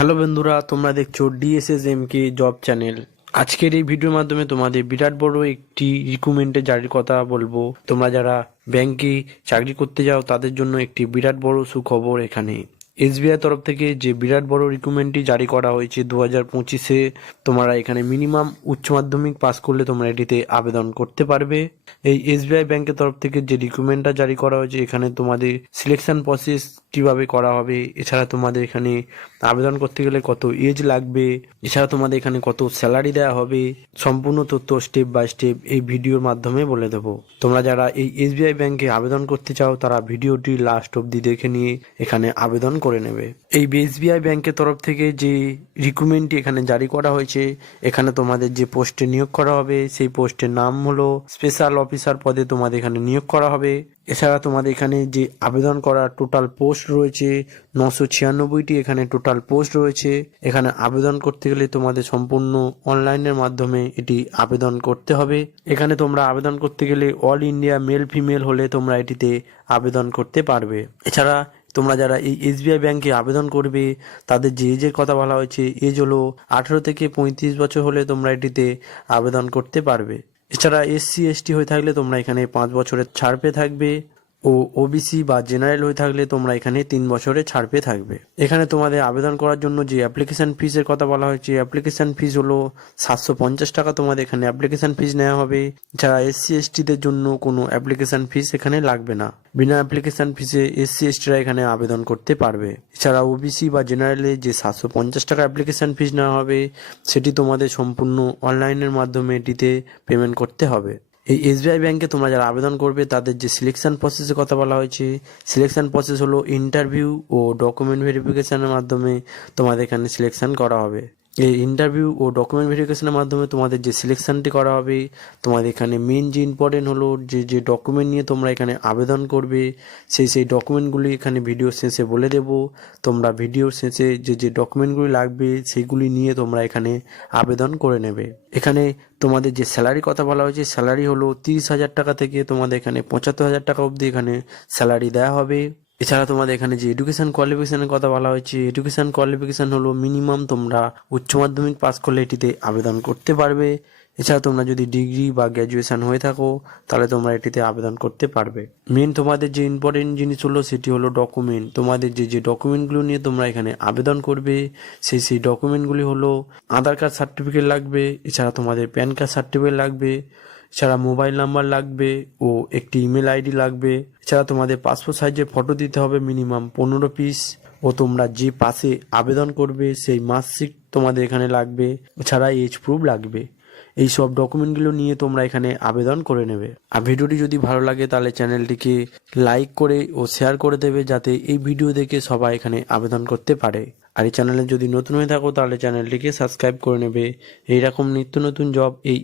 Hello বন্ধুরা, তোমরা দেখছো DSSMK জব চ্যানেল। আজকের এই ভিডিওর মাধ্যমে তোমাদের বিরাট বড় একটি রিক্রুটমেন্টের জারির কথা বলবো। তোমরা যারা ব্যাংকে চাকরি করতে যাও তাদের জন্য একটি বিরাট বড় সুখবর। এখানে SBI তরফ থেকে যে বিরাট বড় রিক্রুটমেন্টটি জারি করা হয়েছে 2025-এ, তোমরা এখানে মিনিমাম উচ্চ মাধ্যমিক পাস করলে তোমরা এটিতে আবেদন করতে পারবে। এই SBI ব্যাংকের তরফ থেকে যে রিক্রুটমেন্টটা জারি করা হয়েছে, এখানে তোমাদের সিলেকশন প্রসেস কিভাবে করা হবে, এছাড়া তোমাদের এখানে আবেদন করতে গেলে কত এজ লাগবে, এছাড়া তোমাদের এখানে কত স্যালারি দেওয়া হবে, সম্পূর্ণ তথ্য স্টেপ বাই স্টেপ এই ভিডিওর মাধ্যমে বলে দেবো। তোমরা যারা এই SBI ব্যাংকে আবেদন করতে চাও তারা ভিডিওটি লাস্ট অবধি দেখে নিয়ে এখানে আবেদন করে নেবে। এই SBI ব্যাংকের তরফ থেকে যে রিক্রুটমেন্টটি এখানে জারি করা হয়েছে, এখানে তোমাদের যে পোস্টে নিয়োগ করা হবে সেই পোস্টের নাম হলো স্পেশাল অফিসার পদে তোমাদের এখানে নিয়োগ করা হবে। এছাড়া তোমাদের এখানে যে আবেদন করার টোটাল পোস্ট রয়েছে 996টি এখানে টোটাল পোস্ট রয়েছে। এখানে আবেদন করতে গেলে তোমাদের সম্পূর্ণ অনলাইনের মাধ্যমে এটি আবেদন করতে হবে। এখানে তোমরা আবেদন করতে গেলে অল ইন্ডিয়া মেল ফিমেল হলে তোমরা এটিতে আবেদন করতে পারবে। এছাড়া তোমরা যারা এই SBI ব্যাংকে আবেদন করবে তাদের যে এজের কথা বলা হয়েছে, এজ হলো 18 থেকে 35 বছর হলে তোমরা এটিতে আবেদন করতে পারবে। এছাড়া SC ST হয়ে থাকলে তোমরা এখানে 5 বছরের ছাড় পেয়ে থাকবে, ও OBC বা জেনারেল হয়ে থাকলে তোমরা এখানে 3 বছরের ছাড় পেয়ে থাকবে। এখানে তোমাদের আবেদন করার জন্য যে অ্যাপ্লিকেশন ফিসের কথা বলা হয়েছে, অ্যাপ্লিকেশন ফিস হলো 750 টাকা তোমাদের এখানে অ্যাপ্লিকেশন ফিস নেওয়া হবে। যারা SC ST দের জন্য কোনো অ্যাপ্লিকেশন ফিস এখানে লাগবে না। বিনা অ্যাপ্লিকেশন ফিসে SC ST রা এখানে আবেদন করতে পারবে। এছাড়া OBC বা জেনারেলে যে 750 টাকা অ্যাপ্লিকেশন ফিস নেওয়া হবে সেটি তোমাদের সম্পূর্ণ অনলাইনের মাধ্যমে এটিতে পেমেন্ট করতে হবে। এই SBI ব্যাংকে তোমরা যারা আবেদন করবে তাদের যে সিলেকশন প্রসেসের কথা বলা হয়েছে, সিলেকশন প্রসেস হলো ইন্টারভিউ ও ডকুমেন্ট ভেরিফিকেশনের মাধ্যমে তোমাদের এখানে সিলেকশন করা হবে। এই ইন্টারভিউ ও ডকুমেন্ট ভেরিফিকেশনের মাধ্যমে তোমাদের যে সিলেকশনটি করা হবে, তোমাদের এখানে মেন যে ইম্পর্টেন্ট হলো যে ডকুমেন্ট নিয়ে তোমরা এখানে আবেদন করবে সেই ডকুমেন্টগুলি এখানে ভিডিও শেষে বলে দেব। তোমরা ভিডিও শেষে যে ডকুমেন্টগুলি লাগবে সেইগুলি নিয়ে তোমরা এখানে আবেদন করে নেবে। এখানে তোমাদের যে স্যালারি কথা বলা হয়েছে, স্যালারি হলো 30,000 টাকা থেকে তোমাদের এখানে 75,000 টাকা অবধি এখানে স্যালারি দেওয়া হবে। এছাড়া তোমাদের এখানে যে এডুকেশন কোয়ালিফিকেশনের কথা বলা হয়েছে, এডুকেশন কোয়ালিফিকেশন হলো মিনিমাম তোমরা উচ্চ মাধ্যমিক পাস করলে এটিতে আবেদন করতে পারবে। এছাড়া তোমরা যদি ডিগ্রি বা গ্র্যাজুয়েশন হয়ে থাকো তাহলে তোমরা এটিতে আবেদন করতে পারবে। মেন তোমাদের যে ইম্পর্টেন্ট জিনিস হলো সেটি হলো ডকুমেন্ট। তোমাদের যে ডকুমেন্টগুলো নিয়ে তোমরা এখানে আবেদন করবে সেই ডকুমেন্টগুলি হলো আধার কার্ড সার্টিফিকেট লাগবে, এছাড়া তোমাদের প্যান কার্ড সার্টিফিকেট লাগবে, এছাড়া মোবাইল নাম্বার লাগবে ও একটি ইমেল আইডি লাগবে। এছাড়া তোমাদের পাসপোর্ট সাইজের ফটো দিতে হবে মিনিমাম 15 পিস, ও তোমরা যে পাশে আবেদন করবে সেই মার্কশিট তোমাদের এখানে লাগবে। এছাড়া এজ প্রুফ লাগবে। এই সব ডকুমেন্টগুলো নিয়ে তোমরা এখানে আবেদন করে নেবে। আর ভিডিওটি যদি ভালো লাগে তাহলে চ্যানেলটিকে লাইক করে ও শেয়ার করে দেবে, যাতে এই ভিডিও দেখে সবাই এখানে আবেদন করতে পারে। আর এই চ্যানেলে যদি নতুন হয়ে থাকো তাহলে চ্যানেলটিকে সাবস্ক্রাইব করে নেবে। এইরকম নিত্য নতুন জব এই